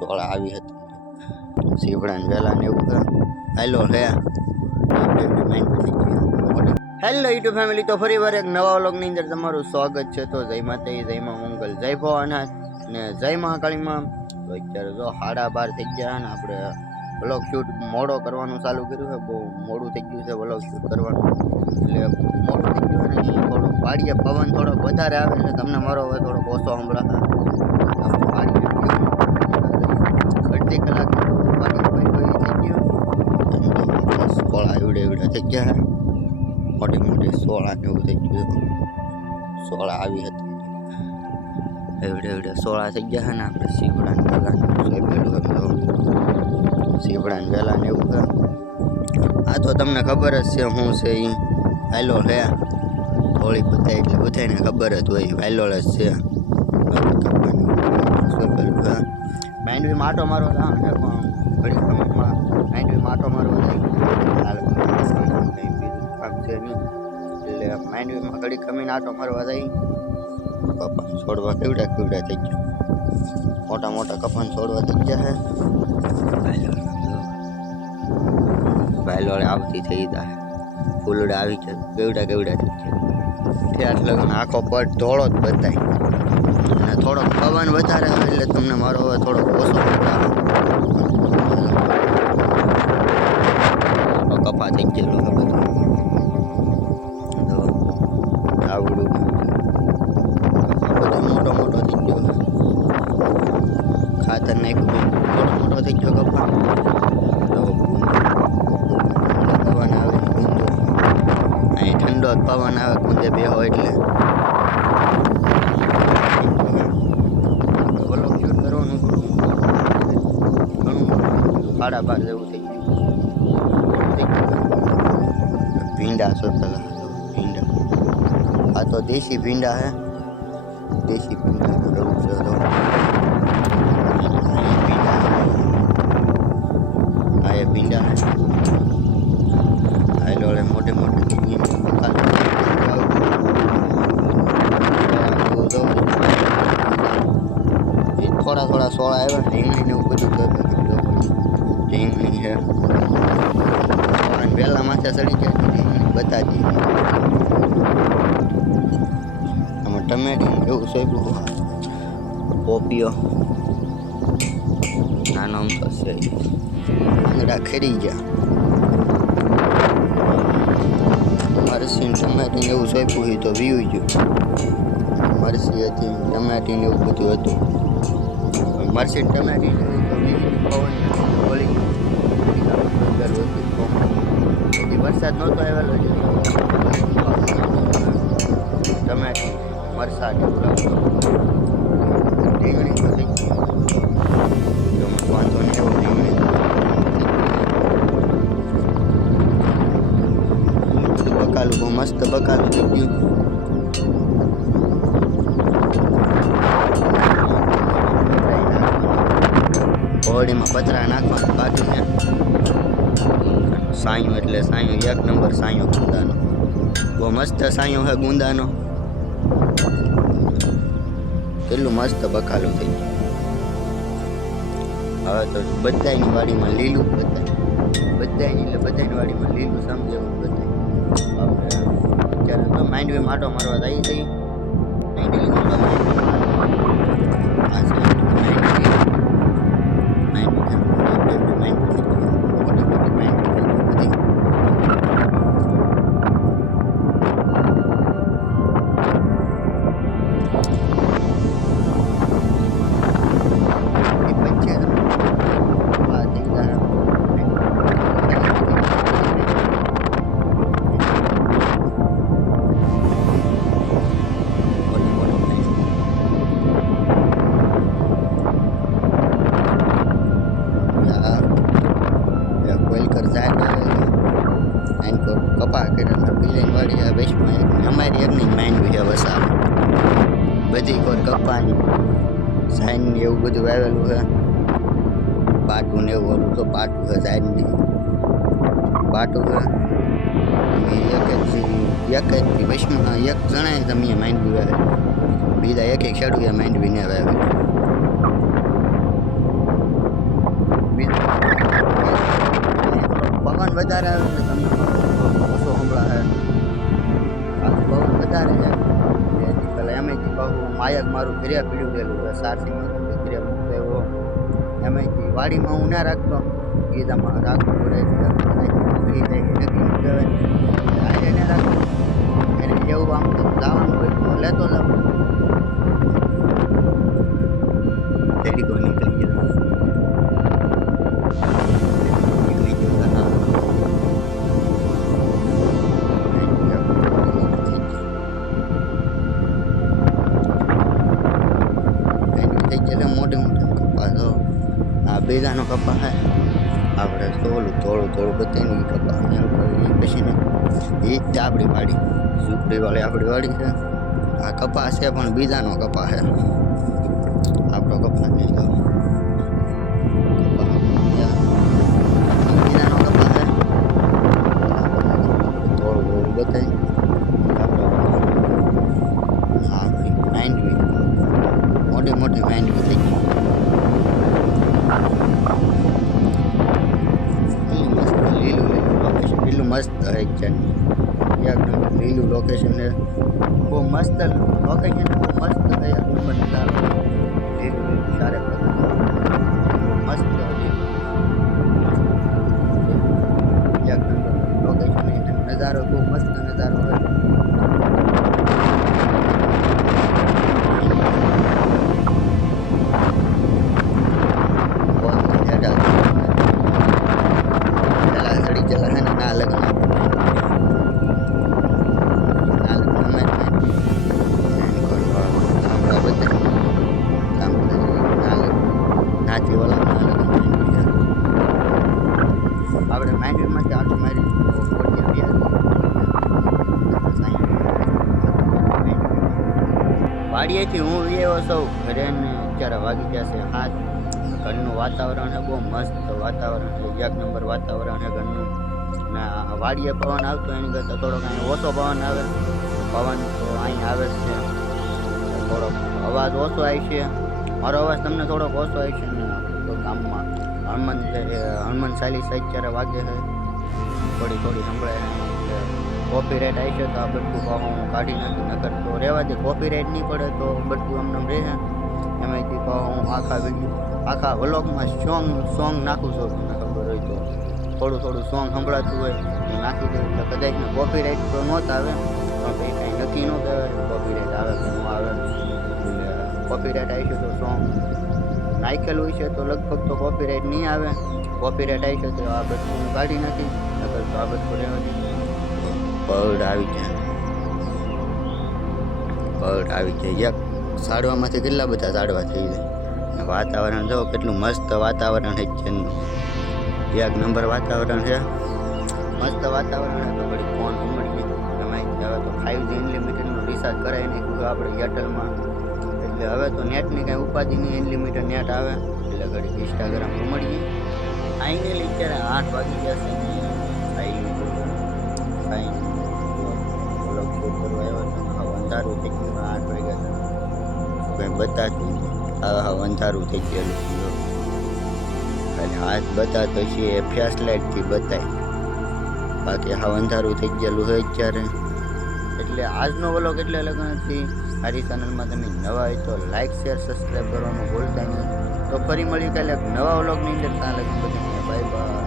સોળા આવી હતી. સીવડાને વેલા ને એવું હેલો, હે. હેલો યુટ્યુબ ફેમિલી તો ફરી વાર એક નવા વ્લોગની અંદર તમારું સ્વાગત છે. તો જય માતા જય માં મંગલ, જય ભવાનાથ ને જય મહાકાળીમાં તો અત્યારે જો સાડા બાર થઈ ગયા અને આપણે વ્લોગ શૂટ મોડો કરવાનું ચાલુ કર્યું છે. બહુ મોડું થઈ ગયું છે વ્લોગ શૂટ કરવાનું. એટલે મોડું થઈ ગયું ને એ થોડું પાડીએ પવન થોડોક વધારે આવે એટલે તમને મારો હવે થોડોક ઓછો સંભળાશે પાડીએ અડધી કલાક સોળા એવડે એવડે થઈ ગયા. મોટી મોટી સોળા એવું થઈ ગયું. સોળા આવી હતી. એવડે એવડે સોળા થઈ ગયા ને આપણે સીવડા ને વેલા સોંપેલું એમ તો. સીવડા ને એવું આ તો તમને ખબર જ છે હું છે એ વાયલો હે. હોળી બધા એટલે બધાને ખબર જ હોય વાયલો જ છે. સોંપેલું બી માઇન્ડવી માટો મારો છે પણ ઘડી સમયમાં માઇન્ડવી માટો મારવા નહીં. એટલે માઇન્ડવીમાં ઘડી કમીને આટો મારવા જાય. કપાન છોડવા કેવડા કેવડા થઈ ગયા. મોટા મોટા કપાન છોડવા થઈ ગયા છે. વાયલોળે આવતી થઈ જાય ફૂલડા આવી ગયા, કેવડા કેવડા થઈ ગયા. આટલો આખો પટ ધોળો જ બતાય અને થોડોક પવન વધારે હોય એટલે તમને મારો હવે થોડોક ઓછો કપા થઈ ગયેલો બધો. મોટો મોટો થઈ ગયો ખાતર નાખ્યું મોટો મોટો થઈ ગયો કપા તો પવન આવે કુંદો અહીં ઠંડો જ પવન આવે કુંદે બે હોય એટલે ઓલો શૂટ કરવાનું થોડું ઘણું સાડા બાર જેવું થઈ ગયું. ભીંડા છો પેલા ભીંડા. આ તો દેશી ભીંડા હે. દેશી ભીંડા રવું છે. માથે ચડી જાય બતાજી આમાં ટમેટી એવું સોંપ્યું પોપિયો નાનો અમથો છે. આંગળા ખેરી ગયા. મરસી ટમેટી એવું સોંપ્યું હોય તો વીવું ગયું. મરસી હતી ટમેટી એવું બધું હતું. મરસી ટમેટી પવન બોલી વરસાદ નહોતો આવેલો ટમેટી મરસા રીંગણી જો વાંધો નહીં એવો બકાલું, બહુ મસ્ત બકાલું થઈ ગયું. હોળીમાં પતરા નાખવાનું બાકી છે સાયું એટલે સાયું, એક નંબર સાયો ગુંદાનો. બહુ મસ્ત સાયો છે ગુંદાનો. કેટલું મસ્ત બકાલું થઈ ગયું. હવે તો બધાની વાડીમાં લીલું બધા બધાની એટલે બધાની વાડીમાં લીલું સમજે બધા અત્યારે તો માંડવી માટો મારવા થઈ થઈ માંડવી માટો મારવા. માઇન કોર કપા કર્યા બિલ્ડિંગવાળી આ વેસ્ટમાં એક. અમારી એકની માઇન છે વસા બધી કોર કપાની. સાઈન એવું બધું વાવેલું છે. પાટું ને એવું હતું તો પાટું છે સાઈન પાટું છે. એક જ એક જ વૈષ્ણવ એક જણાય તમે માંડવી આવે બીજા એક એક શેડુએ માંડવીને આવે પવન વધારે માયક મારું ઘરે પીડ્યું ગયેલું છે. સારસીમાં ઘરે મૂકતો એવો એમાંથી વાડીમાં હું ના રાખતો. ગીતામાં રાખવું પડે ફ્રી થઈ નક્કી કહેવાય. એને રાખતો એને એવું આમ તો તો લેતો જાવ આ બેગાનો કપા હે. આપણે થોડું થોડું થોડું બતાવીને ઈ કપા કરી પછી ને એ જ આપણી વાડી. ઝૂંપડી વાળી આપણી વાડી છે. આ કપા છે, પણ બીજાનો કપા છે મસ્ત લીલું લીલું લોકેશન લીલું મસ્ત છે. એકદમ લીલું લોકેશન છે બહુ મસ્ત લોકેશન બહુ મસ્ત છે એક નંબર નજારો લીલું લીલું સારે મસ્ત લીલું એક નંબર લોકેશન નજારો બહુ મસ્ત નજારો વાડીએથી હું એવો સૌ ઘરે ને અત્યારે વાગી જશે હાથ ઘરનું વાતાવરણ બહુ મસ્ત વાતાવરણ છે, એક નંબર વાતાવરણ છે ઘરનું. ને વાડીએ પવન આવતો એની કરતાં થોડોક અહીં ઓછો પવન આવે. પવન તો અહીં આવે છે. થોડોક અવાજ ઓછો આવી છે. મારો અવાજ તમને થોડોક ઓછો આવી છે ને? ગામમાં હનુમાન હનુમાન ચાલીસ અત્યારે વાગે છે. થોડી થોડી સંભળાય કોપી રાઈટ આવી છે તો આ બધું ભાવ હું કાઢી નાખી, નકર તો રહેવા દે. કોપી રાઈટ નહીં પડે તો બધું આમ રહે. એમાંથી ભાવ હું આખા વીડિયો આખા વ્લોગમાં સોંગ સોંગ નાખું છું. તમને ખબર હોય તો થોડું થોડું સોંગ સંભળાતું હોય એ નાખી દઉં. એટલે કદાચ ને કોપી રાઈટ તો નહોતા આવે. પણ કંઈ કાંઈ નક્કી ન કહેવાય કોપી રાઈટ આવે કે ન આવે. કોપીરાઇટ આવી છે તો સોંગ નાખેલું હોય છે તો લગભગ તો કોપી રાઈટ નહીં આવે. કોપી રાઈટ આવી છે તો આ બધું હું કાઢી નાખી નકર તો આ બધું રહેવા દે. બર્ડ આવી જાય બર્ડ આવી જાય એક સાડવામાંથી કેટલા બધા સાડવા થઈ જાય? વાતાવરણ જો કેટલું મસ્ત વાતાવરણ છે ચેનનું. એક નંબર વાતાવરણ છે? મસ્ત વાતાવરણ છે. તો વળી ફોન ઉમડી તમે હવે તો ફાઇવ જી અનલિમિટેડનું રિચાર્જ કરાવી નાખ્યું આપણે એરટેલમાં એટલે હવે તો નેટની કાંઈ ઉપાધિ નહીં. અનલિમિટેડ નેટ આવે. એટલે ઘડી ઇન્સ્ટાગ્રામ ઉમડીએ આઈને અત્યારે આઠ વાગી જશે કાંઈ બ્લોગ હા અંધારું થઈ ગયું આઠ વાગ્યા છે કંઈ બતાતું નથી હા અંધારું થઈ ગયેલું. ખાલી હાથ બતાતો છે એ ફ્લેશ લાઇટથી બતાય બાકી હા અંધારું થઈ ગયેલું હોય અત્યારે એટલે આજનો વ્લોગ એટલે લગ્નથી મારી ચેનલમાં તમે નવા હોય તો લાઇક શેર સબસ્ક્રાઈબ કરવાનું ભૂલતા નહીં તો ફરી મળી કાલે નવા વ્લોગની અંદર ત્યાં લગન બધાને